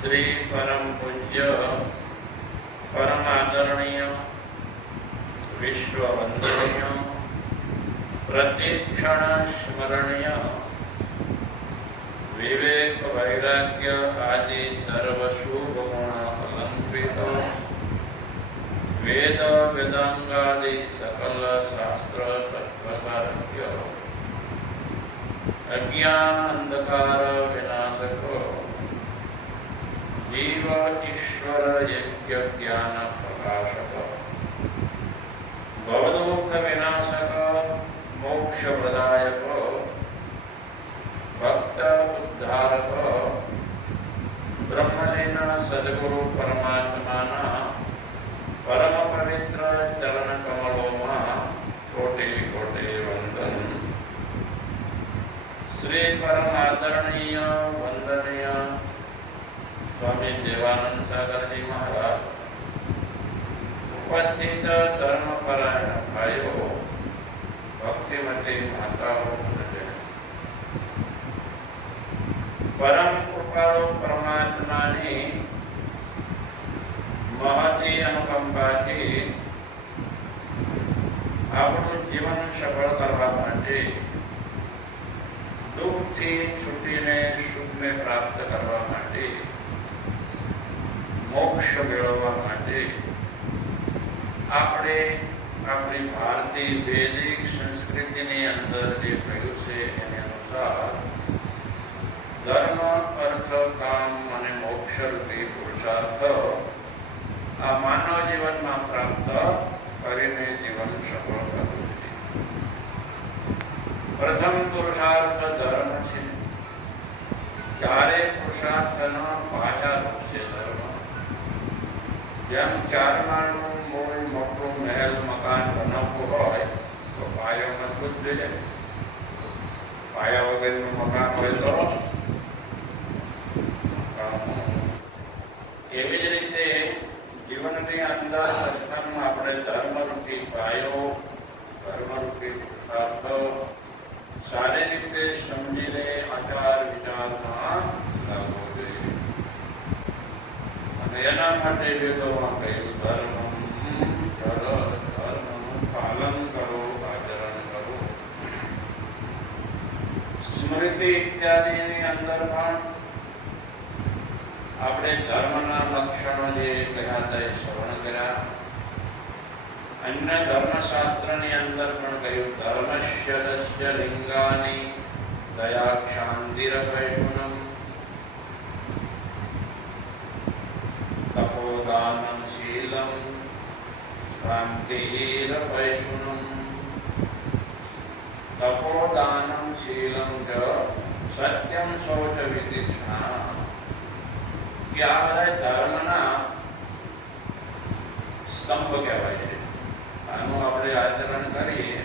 શ્રી પરમ પૂજ્ય પરમ આદરણીય વિશ્વ વંદનીય પ્રતિક્ષણ સ્મરણીય વિવેક વૈરાગ્ય આદિ સર્વ શુભ ગુણ અલંકૃત વેદ વેદાંગાદિ સકલ શાસ્ત્ર તત્વસારભ્ય અજ્ઞાન અંધકાર વિનાશક देव ईश्वर यज्ञ ज्ञान प्रकाशक भवदुख विनाशक मोक्ष प्रदायक भक्त उद्धारक ब्रह्मलीन सदगुरु परमात्मा परम पवित्र चरण कमलों कोटि कोटि वंदन श्री परम आदरणीय સ્વામી દેવાનંદ સાગરજી મહારાજ ઉપસ્થિત ધર્મપરાયણ ભાઈઓ, ભક્તિમતી માતાઓ પરમ કૃપાળુ પરમાત્માની મહતી અનુકંપાથી આપણું જીવન સફળ કરવા માટે દુઃખથી છૂટીને સુખને પ્રાપ્ત કરવા માટે મોક્ષ મેળવવા માટે આપણે આપણી ભારતીય વૈદિક સંસ્કૃતિની અંદર જે કહ્યું છે એને અનુસાર ધર્મ અર્થ કામ અને મોક્ષ રૂપી પુરુષાર્થ આ માનવ જીવનમાં પ્રાપ્ત કરીને જીવન સફળ કરવું છે પ્રથમ પુરુષાર્થ ધર્મ છે. ચારે પુરુષાર્થનો પાયા છે ધર્મ. જેમ ચાર માળનું મૂળ, મોટું, મહેલ, મકાન બનાવવું હોય, તો પાયો મજબૂત જોઈએ પાયા વગરનું મકાન હોય તો? એવી જ રીતે જીવનની અંદર પ્રથમ આપણે ધર્મરૂપી પાયો, ધર્મરૂપી પુરુષાર્થ સ્મૃતિ ઇત્યાદિની અંદર પણ આપણે ધર્મના લક્ષણો જે કહ્યા હતા એ શ્રવણ કર્યા. અન્ય ધર્મશાસ્ત્રની અંદર પણ કહ્યું ધર્મસ્ય દસ્ય લિંગાની દયા ક્ષાંતિરપૈશુનમ તપોદાનમ શીલમ શાંતિરપૈશુનમ તપોદાનમ શીલમ ચ સત્યમ શૌચ વિતિક્ષણા કે આ બધા ધર્મના સ્તંભ કહેવાય છે આનું આપણે આચરણ કરીએ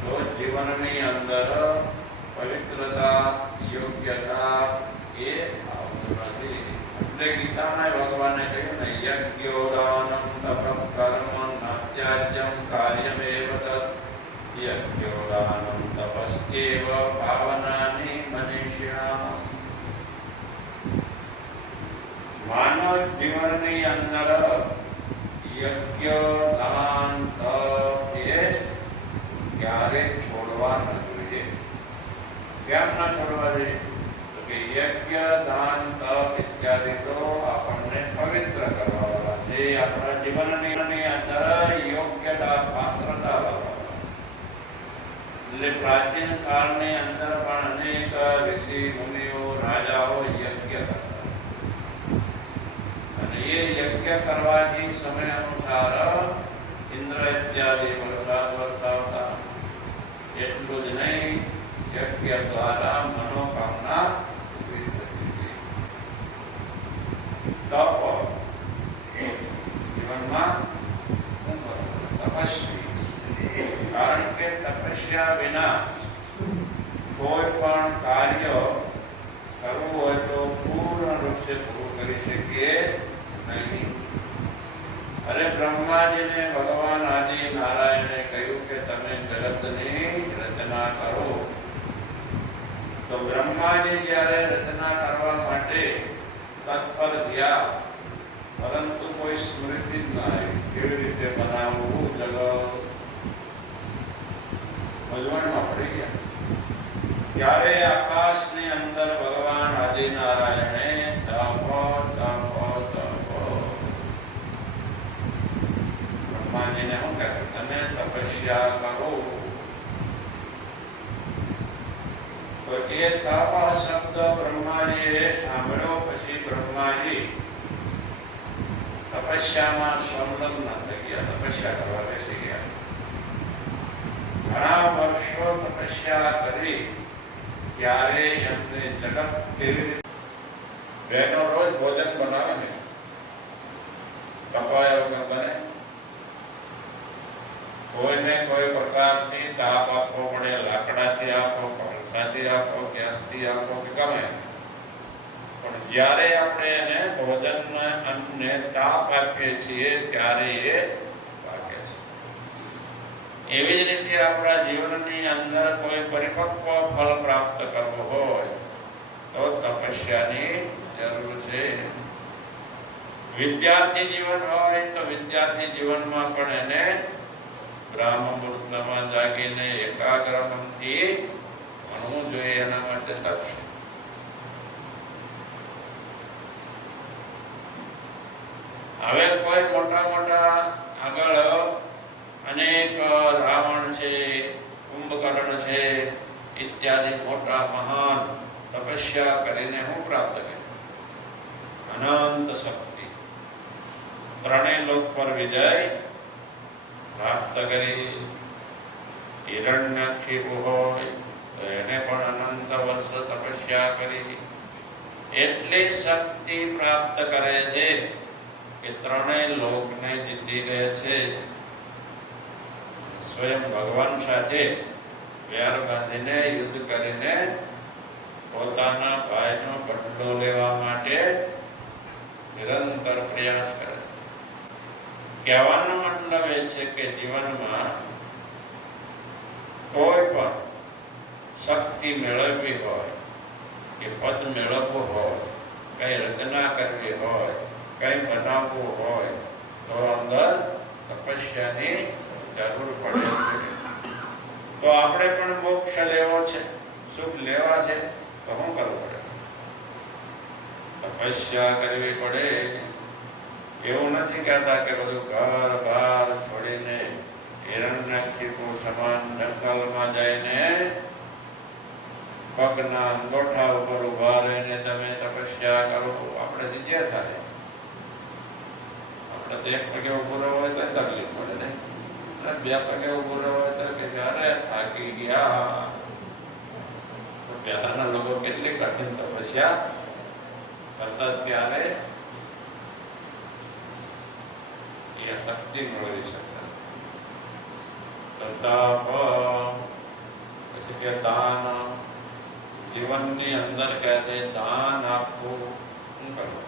તો જીવનની અંદર પવિત્રતા યોગ્યતા એ આવતું નથી એટલે ગીતામાં ભગવાને કહ્યું ને યજ્ઞો દાનમ તપ કર્મ નાત્યાજ્યમ કાર્યમેવ તત યજ્ઞો દાનમ તપસ્યેવ પાવનાની મનીષિણા માનવ જીવનની અંદર યજ્ઞ દાન તપ એ ક્યારે છોડવા ન જોઈએ કેમ ના છોડવા જોઈએ તો કે યજ્ઞ દાન તપ ઇત્યાદિ તો આપણને પવિત્ર કરવાવાળા છે આપણા જીવનની અંદર યોગ્યતા પાત્રતા વાળા એટલે પ્રાચીન કાળની અંદર પણ અનેક ઋષિ મુનિઓ રાજાઓ યજ્ઞ કરતા અને એ યજ્ઞ કરવાથી સમય અનુસાર ઇન્દ્ર ઇત્યાદિ વરસાદ બ્રહ્માજી જ્યારે રચના કરવા માટે તત્પર થયા પરંતુ કોઈ સ્મૃતિ જ ના આવી કેવી રીતે બનાવવું જગત મૂંઝવણમાં પડી ગયા ત્યારે આકાશની અંદર ભગવાન આદિનારાયણે તપ તપ તપ બ્રહ્માજીને શું કહ્યું તમે તપસ્યા એ તપ શબ્દ બ્રહ્માજીએ સાંભળ્યો પછી બ્રહ્માજી તપસ્યામાં સંલગ્ન થઈ ગયા તપસ્યા કરવા બેસી ગયા ઘણા વર્ષો તપસ્યા કરી ત્યારે એમને જગત કેવી રીતે બહેનો રોજ ભોજન બનાવે ને તપાયા વગર બને કોઈને કોઈ પ્રકારથી તાપ ગેસથી આપો કે ગમે પણ જ્યારે આપણે એને ભોજન અન્નને તાપ આપીએ છીએ ત્યારે એ પાકે છે એવી જ રીતે આપણા જીવનની અંદર કોઈ પરિપક્વ ફળ પ્રાપ્ત કરવું હોય તો તપસ્યાની જરૂર છે વિદ્યાર્થી જીવન હોય તો વિદ્યાર્થી જીવનમાં પણ એને બ્રાહ્મ મુહૂર્તમાં જાગીને એકાગ્ર મનથી ભણવું જોઈએ એના માટે તપ હવે કોઈ મોટા મોટા આગળ અનેક રાવણ છે, કુંભકર્ણ છે, ઇત્યાદિ મોટા મહાન તપસ્યા કરીને હું પ્રાપ્ત કર્યું. અનંત શક્તિ. ત્રણેય લોક પર વિજય પ્રાપ્ત કરી. હિરણ્યક્ષિપુ હોય તો એને પણ અનંત વર્ષ તપસ્યા કરી. એટલી શક્તિ પ્રાપ્ત કરે છે કે ત્રણેય લોકને જીતી લે છે. સ્વયં ભગવાન સાથે વ્યાર બાંધીને યુદ્ધ કરીને પોતાના ભાઈનો બદલો લેવા માટે નિરંતર પ્રયાસ કરે. કહેવાનો મતલબ એ છે કે જીવનમાં કોઈ પણ શક્તિ મેળવવી હોય કે પદ મેળવવું હોય, કઈ રચના કરવી હોય, કઈ બનાવવું હોય, તો અંદર તપસ્યાની જરૂર પડે છે. તો આપણે પણ મોક્ષ લેવો છે, સુખ લેવા છે, તો શું કરવું પડે? તપસ્યા કરવી પડે. એવું નથી કહેતા કે બધું ઘર બાર છોડીને હિરણ્યક્ષિપુ સમાન જંગલમાં જઈને પગના અંગોઠા ઉપર ઉભા રહીને તમે તપસ્યા કરો આપણે જે થાય આપણે તો એક પગે ઉભું રહેવું હોય તો તકલીફ પડે ને અને બે પગે ઉભું રહેવું હોય તો કે અરે થાકી ગયા તો પહેલાના લોકો કેટલી કઠિન તપસ્યા કરતા ત્યારે એ શક્તિ મેળવી શકતા તો તપ પછી કે દાન જીવનની અંદર કહે છે દાન આપવું શું કરવું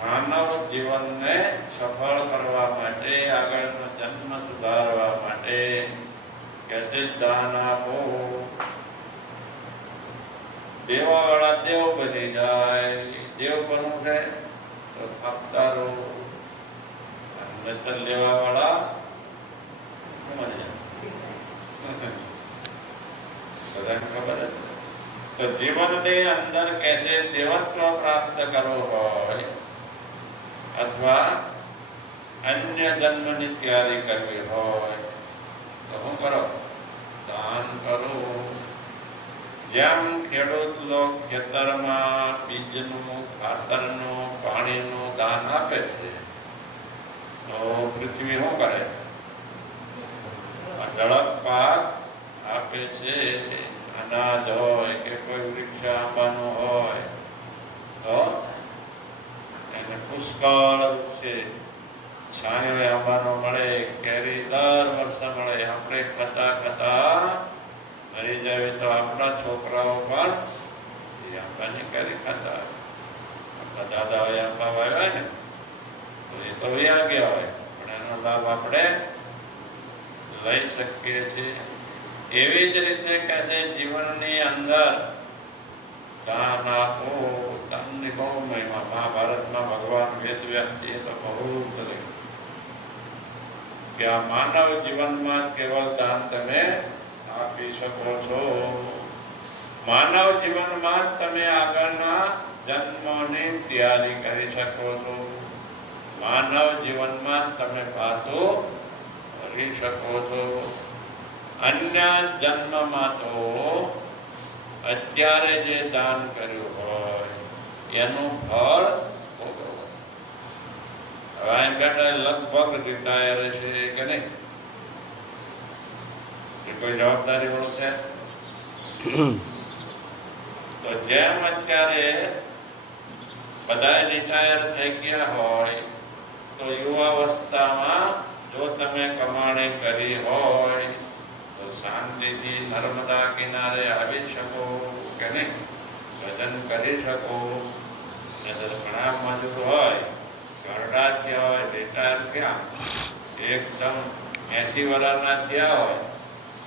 માનવ જીવનને સફળ કરવા માટે આગળનો જન્મ સુધારવા માટે કે છે દાન આપો દેવાવાળા દેવ બની જાય દેવ બનવું છે તો આપતારો અને તો લેવા જીવનની અંદર કે છે, દેવત્વ પ્રાપ્ત કરવું હોય અથવા અન્ય જન્મની તૈયારી કરવી હોય. તો શું કરો? દાન કરો. જેમ ખેડૂત લોક ખેતરમાં બીજનું, ખાતરનું, પાણીનું દાન આપે છે, તો પૃથ્વી શું કરે અઢળક પાક આપે છે અનાજ હોય કે કોઈ વૃક્ષ આંબાનું હોય તો એને પુષ્કળ છે છાણિયો આંબાનો મળે કેરી દર વર્ષે મળે આપણે ખાતા ખાતા મરી જાય તો આપણા છોકરાઓ પણ એ આંબાની કેરી ખાતા હોય. આપણા દાદાઓએ આંબા વાવ્યા ને તો એ તો વયા ગયા હોય પણ એનો લાભ આપણે લઈ શકીએ છીએ. એવી જ રીતે કહે છે, જીવનની અંદર બહુ મહિમા મહાભારતમાં ભગવાન વેદ વ્યાસજીએ તો બહુ કર્યું કે આ માનવ જીવનમાં કેવળ દાન તમે આપી શકો છો. માનવ જીવનમાં તમે આગળના જન્મની તૈયારી કરી શકો છો. માનવ જીવનમાં તમે પાતો કરી શકો છો. અન્ય જન્મમાં તો અત્યારે જે દાન કર્યું હોય, એનું ફળ લગભગ રિટાયર છે કે નહીં? એ કોઈ જવાબદારી વાળું છે? તો જેમ અત્યારે બધા રિટાયર થઈ ગયા હોય તો યુવાવસ્થામાં જો તમે કમાણી કરી હોય, તો શાંતિથી નર્મદા કિનારે આવી શકો, કે નહીં? ભજન કરી શકો. નજર ઘણા મજૂર હોય ઘરડા થયા હોય રિટાયર થયા, એકદમ એસી વર્ષના થયા હોય,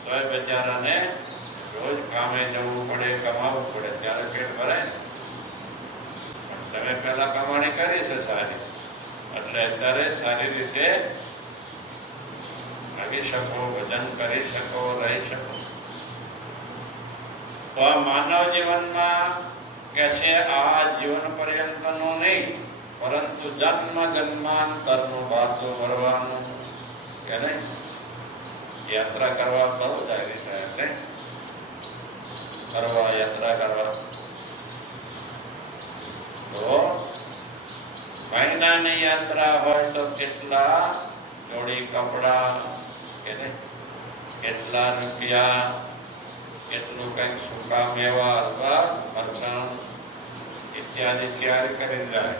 તોય બચારાને રોજ કામે જવું પડે કમાવવું પડે, ત્યારે પેટ ભરાય તમે પહેલા કમાણી કરી છે સારી. એટલે અત્યારે સારી રીતે આવી શકો ભજન કરી શકો, રહી શકો. તો માનવ જીવનમાં કે છે આ જીવન પર્યંતનું નહીં, પરંતુ જન્મ જન્માંતરનું બાજુ ભરવાનું કે નહીં? યાત્રા કરવા બહુ સારી થાય એટલે કરવા યાત્રા કરવા. તો મહિનાની યાત્રા હોય તો કેટલા જોડી કપડા કે નહીં કેટલા રૂપિયા કેટલું કંઈક સૂકા મેવા અથવા ફરસાણ ઇત્યાદિ તૈયારી કરીને જાય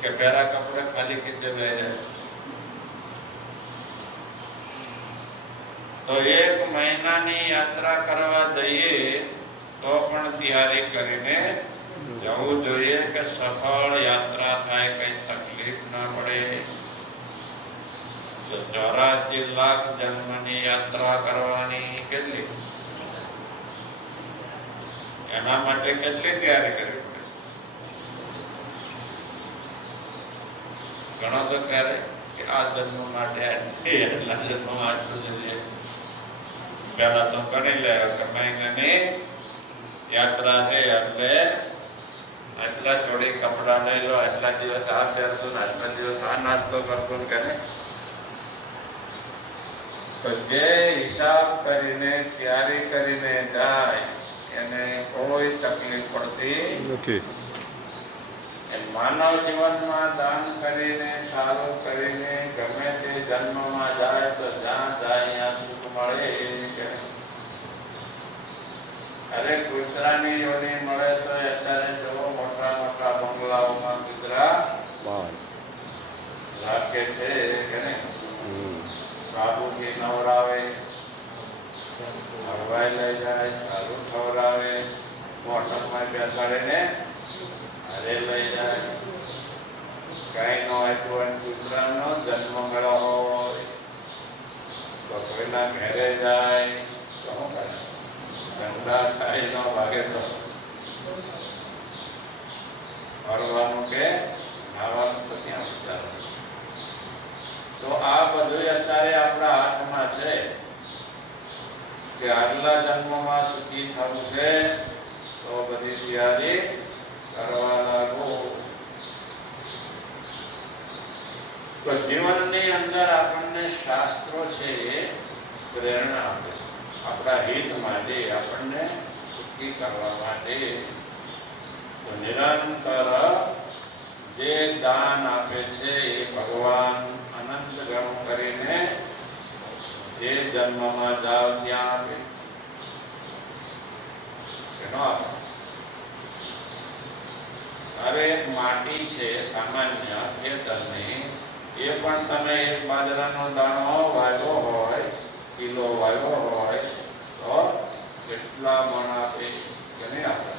કે પહેલા કપડે ખાલી કીધે લઈ જાય તો એક મહિનાની યાત્રા કરવા જઈએ તો પણ તૈયારી કરીને જવું જોઈએ કે સફળ યાત્રા થાય, કઈ તકલીફ ના પડે. ચોરાશી લાખ જન્મની યાત્રા કરવાની કેટલી? એના માટે કેટલી તૈયારી કરવી ઘણો તો કરે કે આ જન્મ માટે એટલા જન્મ આટલું જોઈએ પેલા તો ગણી લે, કે મહિનાની યાત્રા છે એટલે આટલા જોડી કપડા લઈ લો આટલા દિવસ આ પહેરતું ને આટલા દિવસ આ નાસ્તો કરતો ને કે નહીં? તો જે હિસાબ કરીને તૈયારી કરીને જાય એને કોઈ તકલીફ પડતી નથી એ માનવ જીવનમાં દાન કરીને સારું કરીને ગમે તે જન્મમાં જાય તો જ્યાં જાય ત્યાં સુખ મળે કે અરે કૂતરાની યોની મળે તો અત્યારે બાર. રાખે છે કે ને હમ. કે નવરાવે હળવાઈ લઈ જાય સારું ખવડાવે મોટરમાં બેસાડીને અરે લઈ જાય. કઈ નો આપ્યું હોય કૂતરાનો જન્મ મળ્યો હોય. તો કોઈના ઘરે જાય તો શું કરે? ધંધા થાય ન ભાગે તો. ફરવાનું કે ખાવાનું તો ક્યાં વિચારો તો આ બધું અત્યારે આપણા હાથમાં છે કે આગલા જન્મમાં સુખી થવું છે તો બધી તૈયારી કરવા લાગો તો જીવનની અંદર આપણને શાસ્ત્રો છે એ પ્રેરણા આપે છે આપણા હિત માટે આપણને સુખી કરવા માટે તો નિરંતર જે દાન આપે છે એ ભગવાન અનંત ગણું કરીને જે જન્મમાં જાઓ ત્યાં આપે. અરે માટી છે સામાન્ય ખેતરની એ પણ તમે એક બાજરાનો દાણો વાવ્યો હોય, કિલો વાવ્યો હોય, તો કેટલા મણ આપે કે નહીં આપે.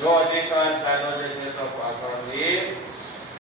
જો અધિકાર ચાલ્યો જશે તો પાછળથી